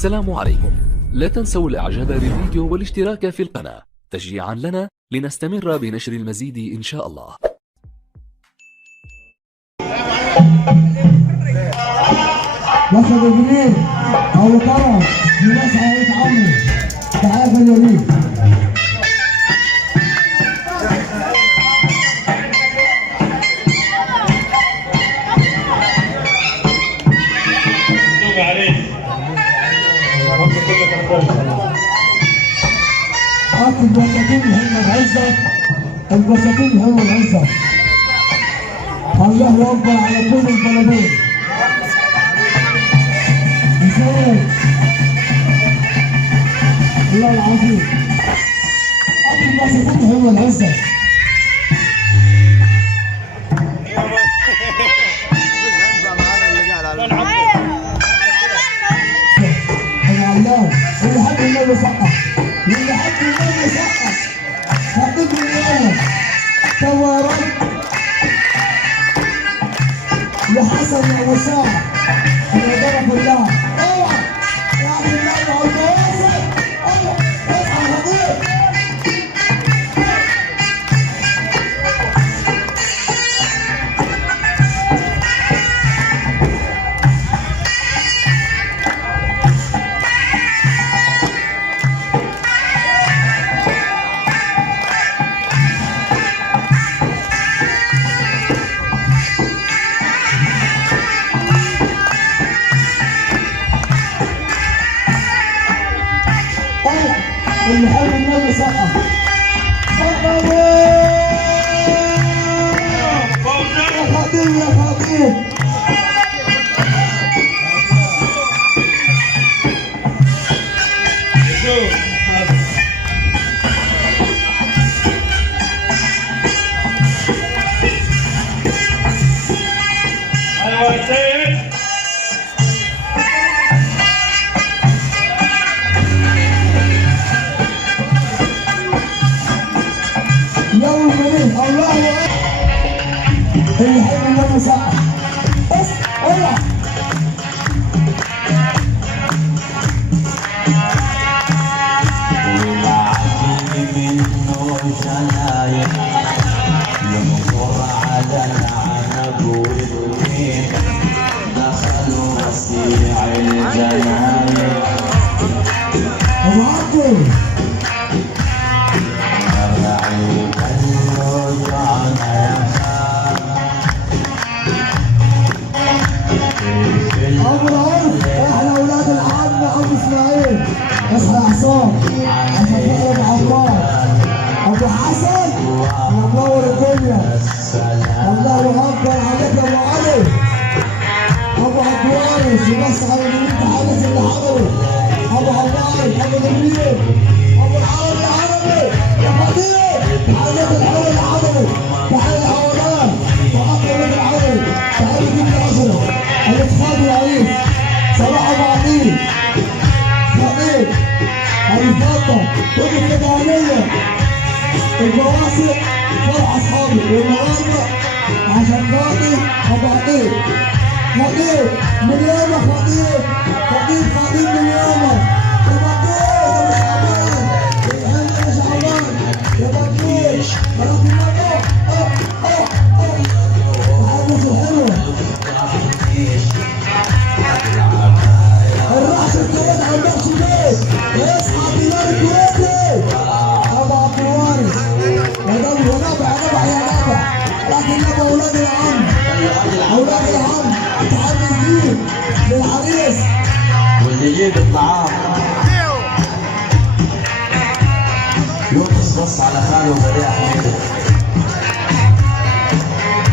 السلام عليكم. لا تنسوا الاعجاب بالفيديو والاشتراك في القناة تشجيعا لنا لنستمر بنشر المزيد ان شاء الله. نصر الجنين أو طرف لناس عائلة عمي تعافى اليمين. البساتين هم العزة، البساتين هم العزة. الله أكبر على كل البلدين. الله العظيم. البساتين هم العزة. العلام اللي حب النبي سقف، اللي حب النبي سقف. حبيبي اليوم توارد لحسن يا وسام الإدارة كلها. اوعى يا عبد الله على التواصل. اصحى خطير. اللي حب النبي سقف. يا خطيب يا خطيب. يوم جميل. الله أكبر. اللي يحب النبي سقف. اوعى. منه شلايق ينظر على العنب والدين دخلوا مسيع الجنايق. ابو عبد احنا اولاد العم ابو اسماعيل. اصحى يا عصام عشان تقلب عمار. ابو حسن منور الدنيا. الله اكبر عليك يا ابو علي. ابو عبد الوارث يمسح على اليمين تحدث اللي حضره. ابو عباس ابو جميل ابو العربي العربي يا خطيب. حاجات الحول اللي حضره. تعالى العوضان وحضر العربي. تعالى جيب العشره. الاتفاق العريس صلاح ابو عبيد خطيب الفضه وقف الدهانيه. البواسط فرح اصحابي والمرافق عشان خاطر ابو عبيد. خطيب من يومك خطيب. خطيب من يومك يا بطوط يا مش شعبان يا بطوط مرات الموضوع. الحدث الحلو الرأس الكويت عن نفس البيت. اصحى بلال الكويتي ابو عبد الوارث. ونبع يا نبع. لكن نبع اولاد العم. اولاد العم متحمسين للعريس واللي يجيب الطعام يوقف بص على خاله وبديع حميده.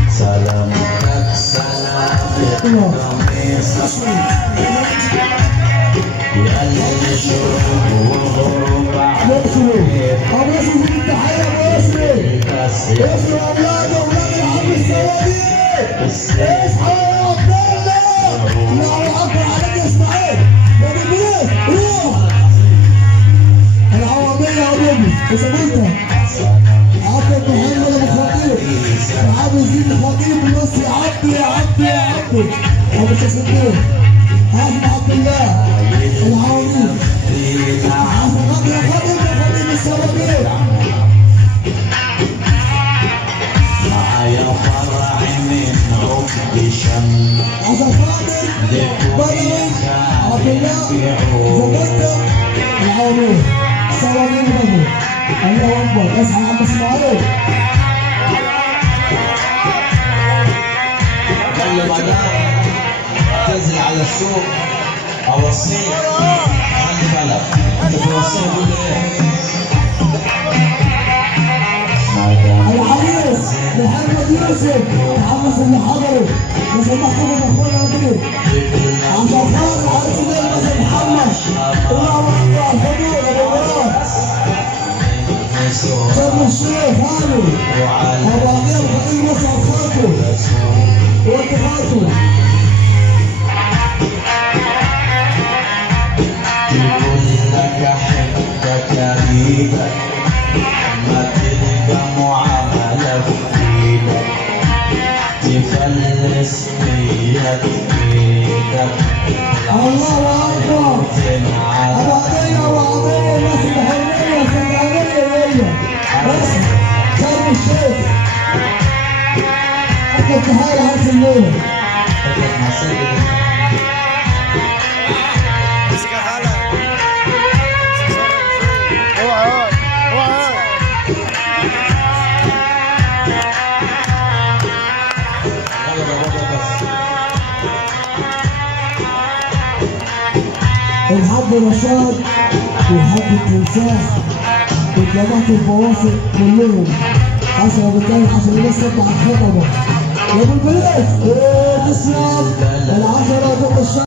سلامتك سلام يا قميص يا اللي يشوف وغروب يسري. ابو يسري في التحيه. ابو يسري يسري اولاد العم السوادي. اصحى يا عبد الله. الله اكبر عليك يا اسماعيل يا جميل. روح العواميه يا ابني وسابلتها. عبد محمد ابو خطيب عامل زين الخطيب النص. يا عبد يا عبد يا عبد ابو 66 حازم عبد الله العواميه. زبطة العوامير صوامير بدر. الله اكبر. اصحى يا عم اسماعيل. قبل ما انام تنزل على السوق اوصيك خلي بالك. انت توصيني تقول لي ايه؟ العريس محمد يوسف محمد اللي حضره لو سمحتوا من اخونا نبيل عشان خاطر العريس اللي يلبس محمد. الله اكبر. الحضور ابو مراد شرم الشيخ هاني ابو عقيل خليل مسعد خاطر وانت خاطر. يقول لك احبك اريدك ما تلقى معاملة في ايدك تفلس بيك بايدك. الله اكبر. ابو عقيل ابو عقيل ناس الحريه الفنانيه هي بس شرم الشيخ. احنا تحايل عرس الليله. الحاج رشاد والحاج التمساح وجماعة الفواصل كلهم 10 بالتالي عشان الناس تطلع الخطبة. يا ابو البلاد ايه تسلم العشرة ضد الشعب.